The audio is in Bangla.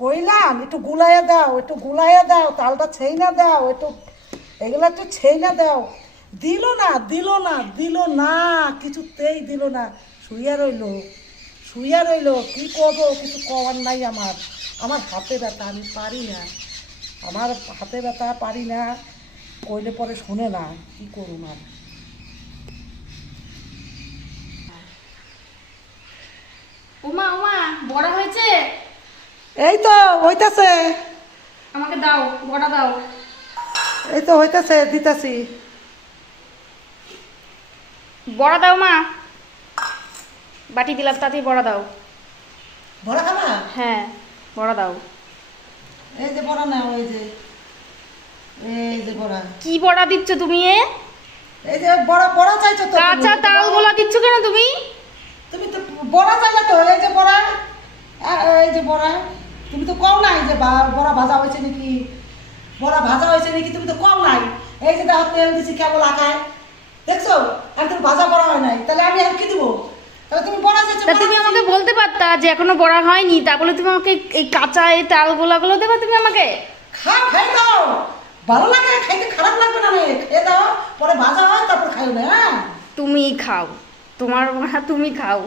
কইলাম একটু গুলাইয়া দাও, একটু গুলাইয়া দাও, তালটা ছেইনা দাও, একটু এগুলা একটু ছেইনা দাও। দিল না, দিল না, দিল না, কিছুতেই দিল না। শুইয়া রইল, শুইয়া রইল। কি করবো, কিছু করার নাই আমার। আমার হাতে ব্যথা, আমি পারি না। আমার হাতে ব্যথা, পারি না। কইলে পরে শোনে না, কি করুন আর। ওমা ওমা, বড়া হয়েছে? এই তো হইতাছে, আমাকে দাও, বড়া দাও। এই তো হইতাছে, দিতাছি। বড়া দাও মা, বাটি দিলাম, তাতেই বড়া দাও। বড়া খাবা? হ্যাঁ, বড়া দাও। এই যে বড়া নাও, এই যে, এই যে বড়া। কি বড়া দিচ্ছ তুমি? এই যে বড়া, বড়া চাইছো তো? কাঁচা তাল গোলা দিচ্ছ কেন তুমি? তুমি তো বড়া চাইলে তো, এই যে বড়া, এই যে বড়া। তুমি তো কও নাই যে বড়া ভাজা হয়েছে নাকি, বড়া ভাজা হয়েছে নাকি, তুমি তো কও নাই। এই যে দাও, তেল দিছি কেবল আঁকায়, দেখছো? আর তুমি ভাজা বড়া হয় নাই, তাহলে আমি আর কি দিব? তাহলে তুমি বড়া চাইছো। তা তুমি আমাকে বলতে পারতা যে এখনো বড়া হয়নি, তা বলে তুমি আমাকে এই কাঁচা এই তাল গোলাগুলো দেবা তুমি আমাকে? খাও, খাই দাও, ভালো লাগে খাইতে, খারাপ লাগবে না রে, খেয়ে দাও, পরে ভাজা হয় তারপর খাইও না। হ্যাঁ, তুমি খাও, তোমার বড়া তুমি খাও।